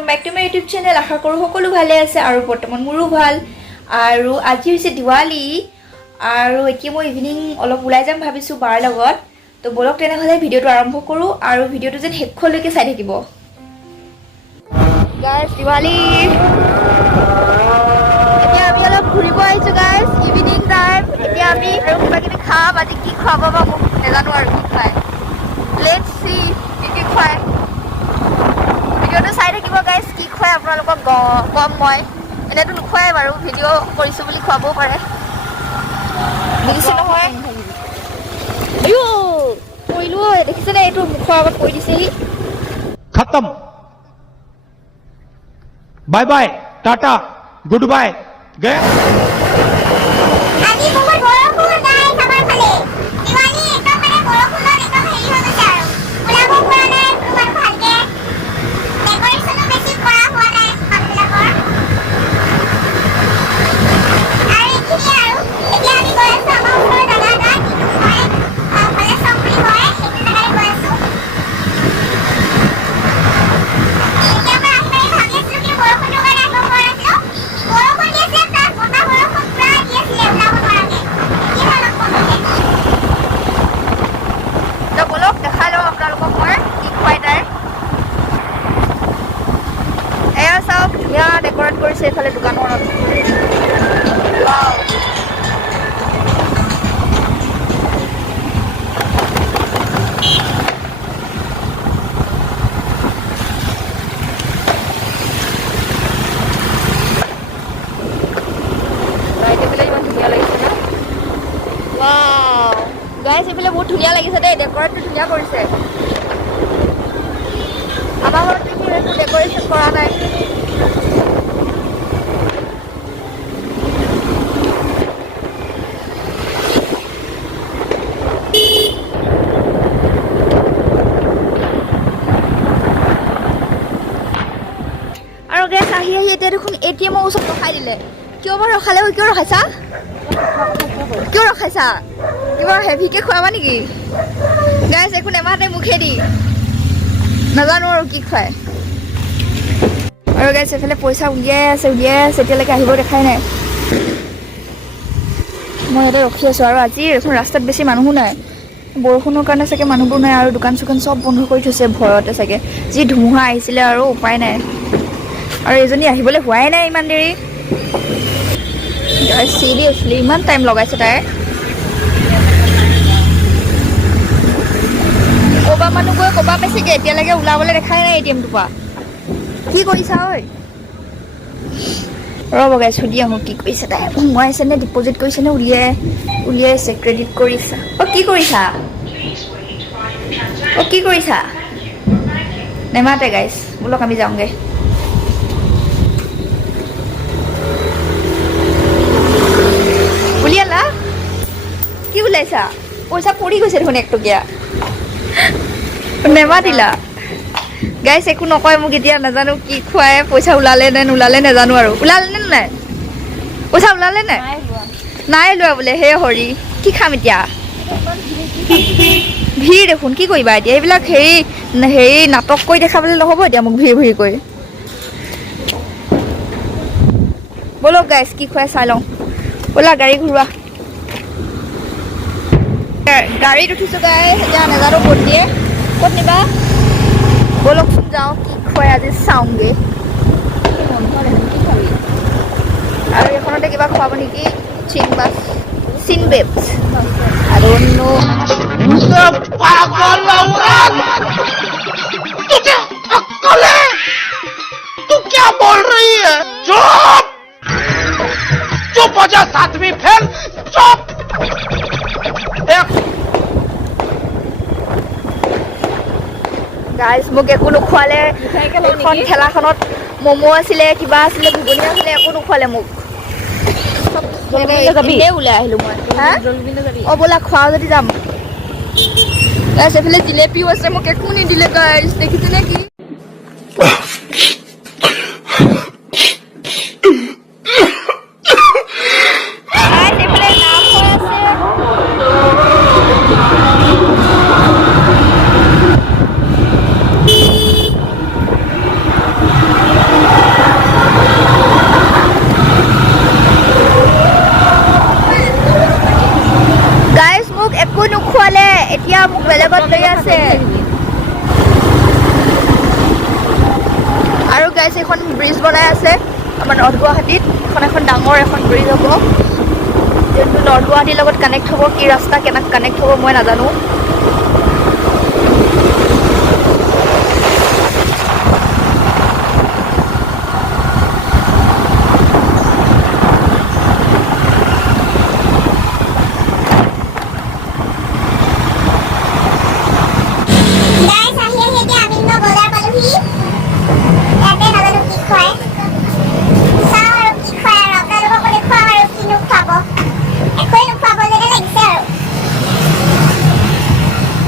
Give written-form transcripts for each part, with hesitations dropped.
Welcome back to my YouTube channel. आशा करूँ सकलो भाले आछे आरो बर्तमान मोरो भाल आरो আজি হৈছে दिवाली आरो এতিয়া মই इवनिंग অলপ উলাই যাম ভাবিছো বাৰ লগত। তো বলক তেনেহলে ভিডিওটো আৰম্ভ কৰো আৰু ভিডিওটো যেন শেষলৈকে চাই থাকিব। গাইস दिवाली এতিয়া আমি অলপ ঘুৰিব আহিছো গাইস, ইভিনিং টাইম। এতিয়া আমি আৰু কিবা কিবি খাম, আজি কি খাব বা মোক নেজানো আৰু কি খাই। লেটস সি কি খাই। ভিডিওটো চাই থাকিব গাইস, কি খাই আপোনালোকক কম মই। এনেটো নুখুৱাই বাৰু, ভিডিও কৰিছো বুলি খুৱাবও পাৰে। দেখিছে নহয় আইও কইলো দেখিছে নে, এইটো মুখৰ আগত কৈ দিছেহি। खत्म, bye bye, tata, goodbye, गया। আজি বহুত বৰষুণ নাই আমাৰ ফালে। দিৱালী একদম মানে বৰষুণত একদম হেৰি হৈ গৈছে আৰু ওলাব পৰা নাই ইমান ভালকে। ডেকৰেশ্যনো বেছি কৰা হোৱা নাই মানুহবিলাকৰ। আৰু এইখিনিয়ে আৰু এতিয়া আমি গৈ আছো আমাৰ ওচৰৰ জাগা এটা, যিটো মই ভালে চক বুলি কয়, সেইটো জেগালৈ গৈ আছো। এতিয়া মই আহিম ভাবি আছিলো, কিন্তু বৰষুণৰ কাৰণে আহিব পৰা নাছিলো। বৰষুণ দি আছিলে, তাত বতাহ বৰষুণ পুৰা দি আছিলে, ওলাব পৰাকে। এতিয়া অলপ কমিছে। তো বলক দেখাই লওঁ আপোনালোকক মই কি খুৱাই তাই। এয়া চাওক, ধুনীয়া ডেকৰেট কৰিছে এইফালে দোকানখনত। ৱাও। গাইস এইফালে বহুত ধুনীয়া লাগিছে দেই, ডেকৰেটটো ধুনীয়া কৰিছে। আমাৰ ঘৰত দেখি একো ডেকৰেশ্যন কৰা নাই। আৰু গাইস আহি এতিয়া দেখোন এটিএমৰ ওচৰত ৰখাই দিলে। কিয় বাৰু ৰখালে? কিয় ৰখাইছা? কিয় ৰখাইছা? কিবা হেভিকে খুৱাবা নেকি? গাইস একো নেমাতে মুখেদি, নাজানো আৰু কি খুৱাই। আৰু গাইস এফালে পইচা উলিয়াই আছে এতিয়ালৈকে আহিব দেখাই নাই। মই ইয়াতে ৰখি আছো আৰু আজি এখন ৰাস্তাত বেছি মানুহো নাই। বৰষুণৰ কাৰণে চাগে মানুহবোৰ নাই আৰু দোকান চোকান চব বন্ধ কৰি থৈছে ভয়তে চাগে। যি ধুমুহা আহিছিলে আৰু উপায় নাই। আৰু এজনী আহিবলৈ হোৱাই নাই ইমান দেৰি। চিৰিয়াছলি ইমান টাইম লগাইছে তাই। ক'বা মানুহ গৈ ক'বা পাইছেগে, এতিয়ালৈকে ওলাবলৈ দেখাই নাই এটিএমটোৰ পৰা। কি কৰিছা ঐ? ৰ'ব গাইছ সুধি আহোঁ কি কৰিছে তাই। সোমোৱাইছে নে ডিপজিট কৰিছে নে উলিয়াইছে ক্ৰেডিট কৰিছা? কি কৰিছা? কি কৰিছা? নেমাতে গাইছ, বোলক আমি যাওঁগে। উলিয়ালা? কি ওলাইছা? পইচা পৰি গৈছে দেখোন 1 টকীয়া। নেমাতিলা? গাইছ একো নকয় মোক এতিয়া, নাজানো কি খুৱাই। পইচা ওলালে নে নোলালে নাজানো আৰু। ওলালে নে নাই? পইচা ওলালে নে নাই লোৱা বোলে? হে হৰি, কি খাম এতিয়া? ভিৰ দেখোন, কি কৰিবা এতিয়া? এইবিলাক হেৰি নাটক কৰি দেখাবলৈ নহ'ব এতিয়া মোক ভিৰ কৰি। বলক গাইছ কি খুৱাই চাই লওঁ। ব'লা গাড়ী ঘূৰোৱা। গাড়ীত উঠিছো গাইছ, এতিয়া নাজানো ক'ত দিয়ে। ক'ত নিবা? বলকচোন যাওঁ, কি খুৱাই আজি চাওঁগে। আৰু এইখনতে কিবা খুৱাব নেকি? চিনবেবছ I don't know। पागल औरत, तुझे अक्ल है? तू क्या बोल रही है? चुप, चुप हो जा, 7वीं फेल, चुप। গাইছ মোক একো নোখোৱালে। এখন ঠেলাখনত ম'ম' আছিলে, কিবা আছিলে, ঘুগুনি আছিলে, একো নোখোৱালে মোক। এনেই ওলাই আহিলো মই। অঁ ব'লা খোৱা যদি যাম। গাইছ এইফালে জিলেপিও আছে, মোক একো নিদিলে গাইছ, দেখিছে নে কি? মোক বেলেগত লৈ আছে। আৰু গাইছ এখন ব্ৰিজ বনাই আছে আমাৰ নৰ্থ গুৱাহাটীত। এখন ডাঙৰ এখন ব্ৰিজ হ'ব, যোনটো নৰ্থ গুৱাহাটীৰ লগত কানেক্ট হ'ব। কি ৰাস্তা কেনেকৈ কানেক্ট হ'ব মই নাজানো। Guys, ahi ahi এতিয়া আমি ন বজাৰ পালোহি। ইয়াতে নাজানো কি খুৱাই। চাওঁ আৰু কি খুৱাই আৰু আপোনালোককো দেখুৱাম আৰু কিনো খুৱাব। একোৱে নোখুৱাব যেনে লাগিছে আৰু।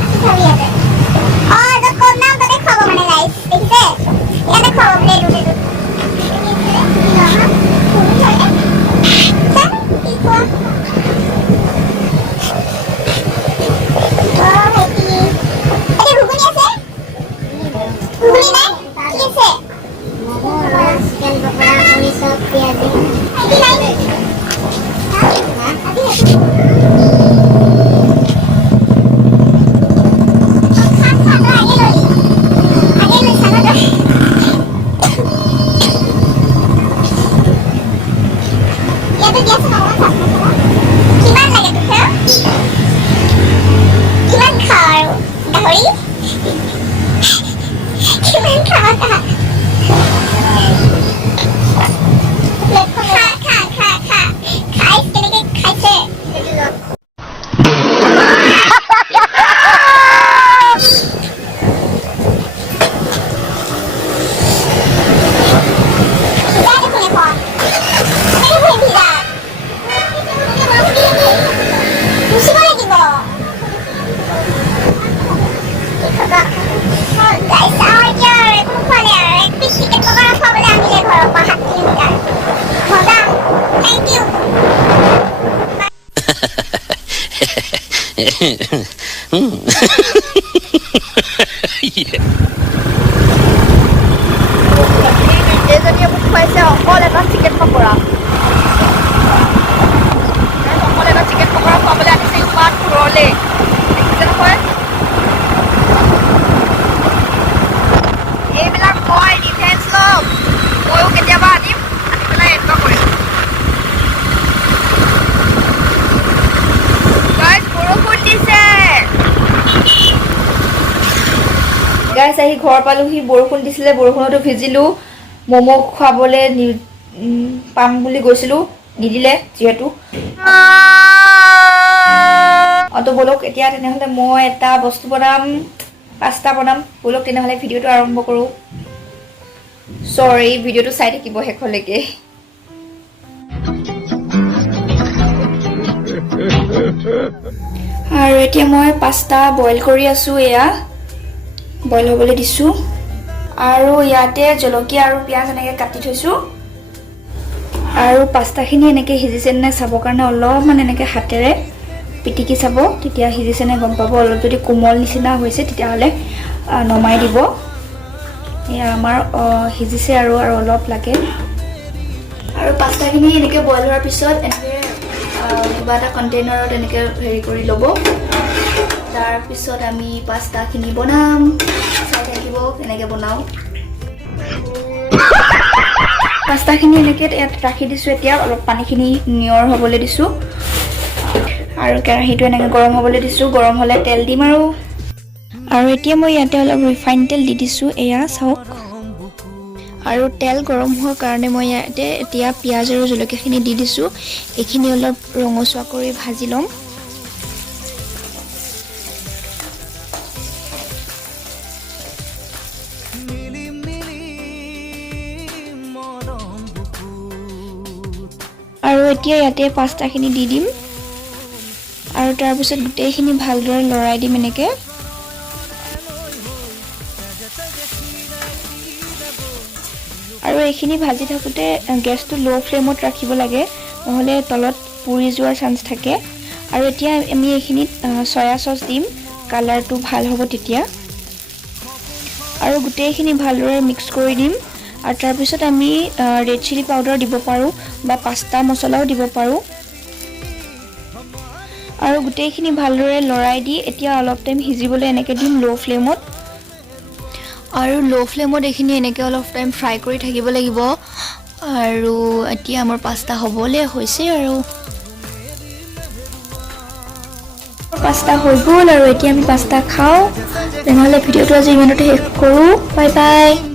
কি খাবি ইয়াতে? য'ত কম দাম তাতে খুৱাব মানে guys, দেখিছে? ইয়াতে খুৱাব বোলে এইটো এইটো। কি খোৱা? ঘুগুনি আছে? ঘুগুনি নাই? কি আছে? চিকেন পকোড়া, পুৰি চপ, পিয়াজি। আজি নাই নেকি? কিমান লাগে তোৰ? কিমান খাৱ আৰু গাহৰি? কিমান খাৱ খা খাইছ কেনেকে খাইছে এজনীয়ে মোক খুৱাইছে অকল এটা চিকেন পকৰা। অকল এটা চিকেন পকৰা খুৱাবলৈ আনিছে ইমান দূৰলৈ, দেখিছে নহয়? এইবিলাক মই ডিফেন্স ল'ম, ময়ো কেতিয়াবা আনিম, আনি পেলাই এনেকুৱা কৰিম। বৰষুণ দিছে গাইছ। আহি ঘৰ পালোহি, বৰষুণ দিছিলে, বৰষুণতো ভিজিলোঁ। ম'ম' খুৱাবলৈ পাম বুলি গৈছিলোঁ, নিদিলে যিহেতু। তো ব'লক এতিয়া তেনেহ'লে মই এটা বস্তু বনাম, পাস্তা বনাম। ব'লক তেনেহ'লে ভিডিঅ'টো আৰম্ভ কৰোঁ। চৰি, ভিডিঅ'টো চাই থাকিব শেষলৈকে। আৰু এতিয়া মই পাস্তা বইল কৰি আছোঁ। এয়া বইল হ'বলৈ দিছোঁ। আৰু ইয়াতে জলকীয়া আৰু পিঁয়াজ এনেকৈ কাটি থৈছোঁ। আৰু পাস্তাখিনি এনেকৈ সিজিছেনে চাবৰ কাৰণে অলপমান এনেকৈ হাতেৰে পিটিকি চাব, তেতিয়া সিজিছেনে গম পাব। অলপ যদি কোমল নিচিনা হৈছে তেতিয়াহ'লে নমাই দিব। এয়া আমাৰ সিজিছে আৰু অলপ লাগে। আৰু পাস্তাখিনি এনেকৈ বইল হোৱাৰ পিছত এনেকৈ কিবা এটা কণ্টেইনাৰত এনেকৈ হেৰি কৰি ল'ব। তাৰপিছত আমি পাস্তাখিনি বনাম, চাই থাকিব কেনেকৈ বনাওঁ। পাস্তাখিনি এনেকৈ ইয়াত ৰাখি দিছোঁ। এতিয়া অলপ পানীখিনি নিয়ৰ হ'বলৈ দিছোঁ আৰু কেৰাহীটো এনেকৈ গৰম হ'বলৈ দিছোঁ। গৰম হ'লে তেল দিম আৰু এতিয়া মই ইয়াতে অলপ ৰিফাইন তেল দি দিছোঁ। এয়া চাওক। আৰু তেল গৰম হোৱাৰ কাৰণে মই ইয়াতে এতিয়া পিঁয়াজ আৰু জলকীয়াখিনি দি দিছোঁ। এইখিনি অলপ ৰঙচুৱা কৰি ভাজি ল'ম। আৰু এতিয়া ইয়াতে পাস্তাখিনি দি দিম আৰু তাৰপিছত গোটেইখিনি ভালদৰে লৰাই দিম এনেকৈ। আৰু এইখিনি ভাজি থাকোঁতে গেছটো ল' ফ্লেমত ৰাখিব লাগে, নহ'লে তলত পুৰি যোৱাৰ চান্স থাকে। আৰু এতিয়া আমি এইখিনিত চয়া চচ দিম, কালাৰটো ভাল হ'ব তেতিয়া। আৰু গোটেইখিনি ভালদৰে মিক্স কৰি দিম। আৰু তাৰপিছত আমি ৰেড চিলি পাউডাৰ দিব পাৰোঁ বা পাস্তা মছলাও দিব পাৰোঁ। আৰু গোটেইখিনি ভালদৰে লৰাই দি এতিয়া অলপ টাইম সিজিবলৈ এনেকৈ দিম ল' ফ্লেমত আৰু ল' ফ্লেমত এইখিনি এনেকৈ অলপ টাইম ফ্ৰাই কৰি থাকিব লাগিব আৰু এতিয়া আমাৰ পাস্তা হ'বলৈ হৈছে আৰু পাস্তা হৈ গ'ল আৰু এতিয়া আমি পাস্তা খাওঁ তেনেহ'লে ভিডিঅ'টো আজি ইমানতে শেষ কৰোঁ বাই বাই